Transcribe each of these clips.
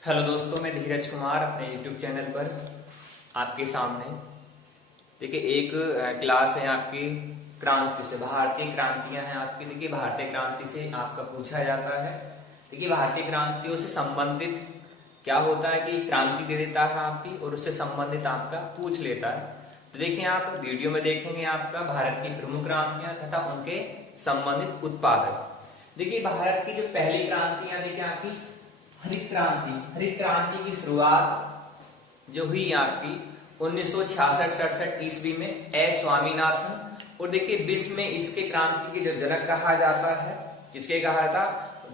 Hello दोस्तों, मैं धीरज कुमार अपने यूट्यूब चैनल पर आपके सामने देखिए एक क्लास है आपकी क्रांति से। भारतीय क्रांतियां हैं आपकी। देखिए भारतीय क्रांति से आपका पूछा जाता है। देखिए भारतीय क्रांतियों से संबंधित क्या होता है कि क्रांति दे देता है आपकी और उससे संबंधित आपका पूछ लेता है। तो देखिए आप वीडियो में देखेंगे आपका भारत की प्रमुख क्रांतियां तथा उनके संबंधित उत्पादक। देखिए भारत की जो पहली क्रांतियां देखिए आपकी हरित क्रांति। हरित क्रांति की शुरुआत जो हुई आपकी 1966-67 ईस्वी में एस स्वामीनाथन। और देखिए विश्व में इसके क्रांति के जो जनक कहा जाता है, किसके कहा था?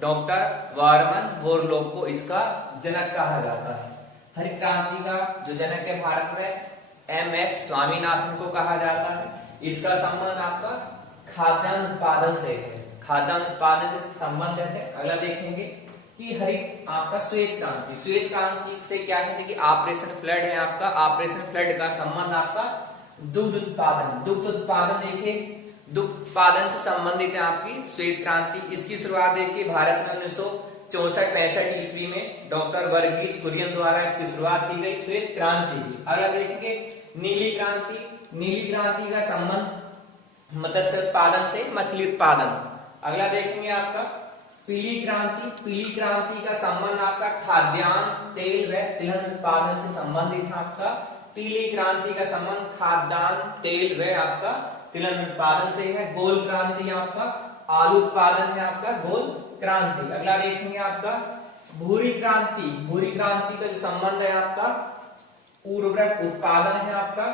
डॉक्टर वारमन बोरलॉग को इसका जनक कहा जाता है। हरित क्रांति का जो जनक है भारत में एम एस स्वामीनाथन को कहा जाता है। इसका संबंध आपका खाद्यान्न उत्पादन से है। खाद्यान्न उत्पादन से संबंध है। अगला देखेंगे कि हरित आपका श्वेत क्रांति। श्वेत क्रांति से क्या है? देखिए ऑपरेशन फ्लड है आपका। ऑपरेशन फ्लड का संबंध आपका दुग्ध उत्पादन। दुग्ध उत्पादन देखिए दुग्ध उत्पादन से संबंधित है आपकी श्वेत क्रांति। इसकी शुरुआत देखिए भारत में 1964-65 ईस्वी में डॉक्टर वर्गीज कुरियन द्वारा इसकी शुरुआत की गई श्वेत क्रांति की। अगला देखेंगे नीली क्रांति। नीली क्रांति का संबंध मत्स्य उत्पादन से मछली उत्पादन। अगला देखेंगे आपका पीली क्रांति। पीली क्रांति का संबंध आपका खाद्यान्न तेल व तिलहन उत्पादन से संबंधित है आपका। पीली क्रांति का संबंध खाद्यान्न तेल व आपका तिलहन उत्पादन से है। गोल क्रांति आपका आलू उत्पादन है आपका गोल क्रांति। अगला देखेंगे आपका भूरी क्रांति। भूरी क्रांति का जो संबंध है आपका उर्वरक उत्पादन है आपका।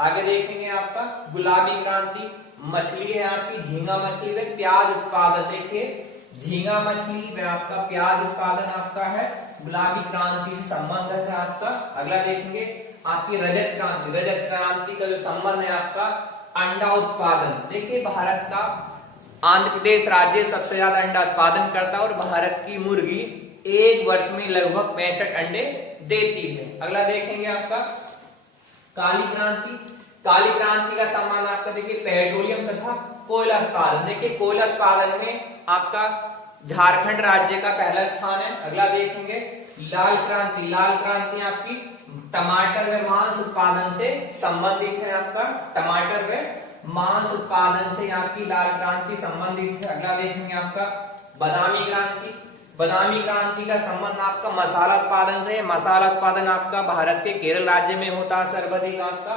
आगे देखेंगे आपका गुलाबी क्रांति। मछली है आपकी झींगा मछली व प्याज उत्पादन। देखिए झींगा मछली में आपका प्याज उत्पादन आपका है। गुलाबी क्रांति से संबंध है आपका। अगला देखेंगे आपकी रजत क्रांति। रजत क्रांति का जो संबंध है आपका अंडा उत्पादन। देखिए भारत का आंध्र प्रदेश राज्य सबसे ज्यादा अंडा उत्पादन करता है और भारत की मुर्गी एक वर्ष में लगभग 65 अंडे देती है। अगला देखेंगे आपका काली क्रांति। काली क्रांति का संबंध आपका देखिए पेट्रोलियम तथा कोयला उत्पादन। देखिए कोयला उत्पादन में आपका झारखंड राज्य का पहला स्थान है। अगला देखेंगे लाल क्रांति। लाल क्रांति आपकी टमाटर व मांस उत्पादन से संबंधित है आपका। टमाटर व मांस उत्पादन से आपकी लाल क्रांति संबंधित है। अगला देखेंगे आपका बादामी क्रांति। बादामी क्रांति का संबंध आपका मसाला उत्पादन से है। मसाला उत्पादन आपका भारत के केरल राज्य में होता है सर्वाधिक आपका।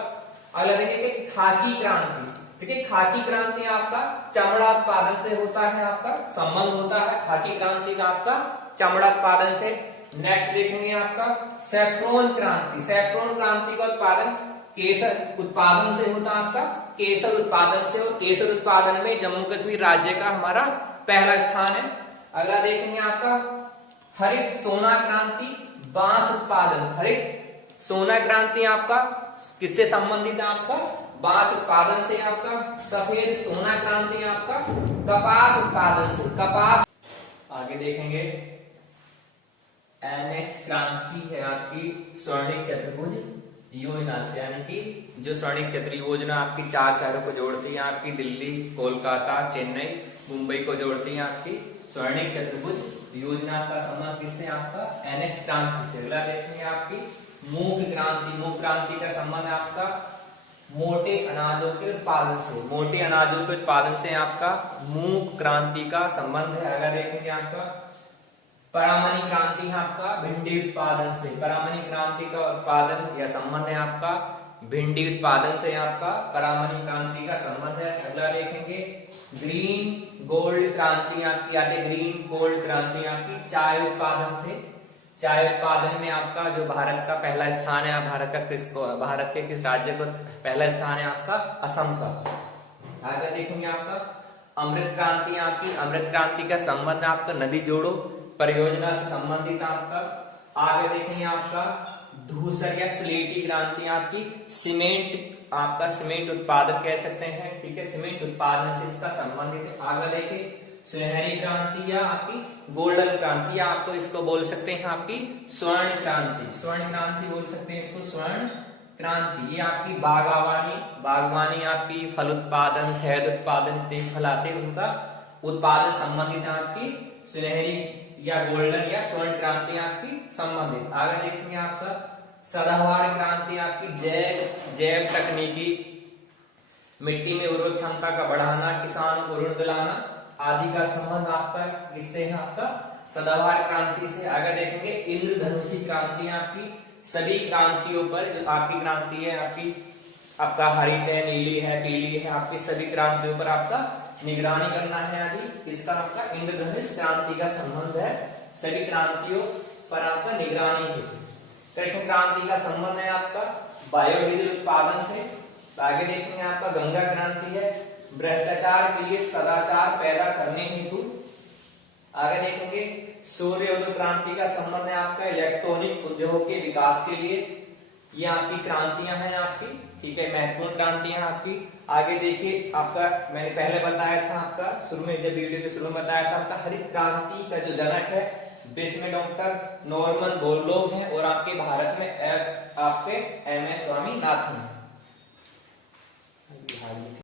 अगला देखेंगे खाकी क्रांति। देखिए खाकी क्रांति आपका चमड़ा उत्पादन से होता है आपका। संबंध होता है खाकी क्रांति का आपका चमड़ा उत्पादन से। नेक्स्ट देखेंगे आपका सैफ्रॉन क्रांति। सैफ्रॉन क्रांति का उत्पादन केसर उत्पादन से होता है आपका। केसर उत्पादन से और केसर उत्पादन में जम्मू कश्मीर राज्य का हमारा पहला स्थान है। अगला देखेंगे आपका हरित सोना क्रांति बांस उत्पादन। हरित सोना क्रांति आपका किससे संबंधित है? आपका बांस उत्पादन से आपका। सफेद सोना क्रांति आपका कपास उत्पादन से। कपास। आगे देखेंगे एनएक्स क्रांति है आपकी स्वर्णिक चतुर्भुज योजना से, यानी कि जो स्वर्णिक चतुर्भुज योजना आपकी 4 शहरों को जोड़ती है आपकी दिल्ली, कोलकाता, चेन्नई, मुंबई को जोड़ती है आपकी स्वर्णिक चतुर्भुज योजना का संबंध किससे? आपका एनएक्स क्रांति से। अगला देखेंगे आपकी मूंग क्रांति। मूंग क्रांति का संबंध आपका मोटे अनाजों के उत्पादन से। मोटे अनाजों के उत्पादन से आपका मूंग क्रांति का संबंध है। अगला देखेंगे आपका परामनी क्रांति है आपका भिंडी उत्पादन से। परामनी क्रांति का उत्पादन या संबंध है आपका भिंडी उत्पादन से। आपका परामनी क्रांति का संबंध है। अगला देखेंगे ग्रीन गोल्ड क्रांति आपकी आती है। ग्रीन गोल्ड क्रांति आपकी चाय उत्पादन से। चाय उत्पादन में आपका जो भारत का पहला स्थान है, भारत के किस राज्य को पहला स्थान है? आपका असम का। आगे देखेंगे आपका अमृत क्रांति आपकी। अमृत क्रांति का संबंध आपका नदी जोड़ो परियोजना से संबंधित आपका। आगे देखेंगे आपका धूसर या स्लेटी क्रांति आपकी सीमेंट आपका सीमेंट उत्पादन कह सकते हैं, ठीक है, सीमेंट उत्पादन से इसका संबंधित है। आगे देखिए सुनहरी क्रांति या आपकी गोल्डन क्रांति, या आपको इसको बोल सकते हैं आपकी स्वर्ण क्रांति। स्वर्ण क्रांति बोल सकते हैं इसको स्वर्ण क्रांति। ये आपकी बागवानी आपकी फल उत्पादन, शहद उत्पादन, फल आते हैं उनका उत्पादन संबंधित है आपकी सुनहरी या गोल्डन या स्वर्ण क्रांति आपकी संबंधित। आगे देखेंगे आपका सदाबहार क्रांति आपकी जैव तकनीकी, मिट्टी में उर्वरक क्षमता का बढ़ाना, किसानों को ऋण दिलाना आदि का संबंध आपका किससे है? आपका सदाबहार क्रांति से। आगे देखेंगे इंद्रधनुषी क्रांति आपकी सभी क्रांतियों पर, जो आपकी क्रांति है आपका हरित है, नीली है, पीली है, आपकी सभी क्रांतियों पर आपका निगरानी करना है आदि। इसका आपका इंद्रधनुष क्रांति का संबंध है, सभी क्रांतियों पर आपका निगरानी है। कृष्ण क्रांति का संबंध है आपका बायोडीजल उत्पादन से। आगे देखेंगे आपका गंगा क्रांति है भ्रष्टाचार के लिए सदाचार पैदा करने हेतु। आगे देखेंगे सूर्य उदय क्रांति का संबंध है आपका इलेक्ट्रॉनिक उद्योग के विकास के लिए। ये आपकी क्रांतियां हैं आपकी, ठीक है, महत्वपूर्ण क्रांतियां आपकी। आगे देखिए आपका मैंने पहले बताया था, आपका शुरू में जब वीडियो के शुरू में बताया था, आपका हरित क्रांति का जो जनक है विश्व में डॉक्टर नॉर्मन बोरलॉग हैं और आपके भारत में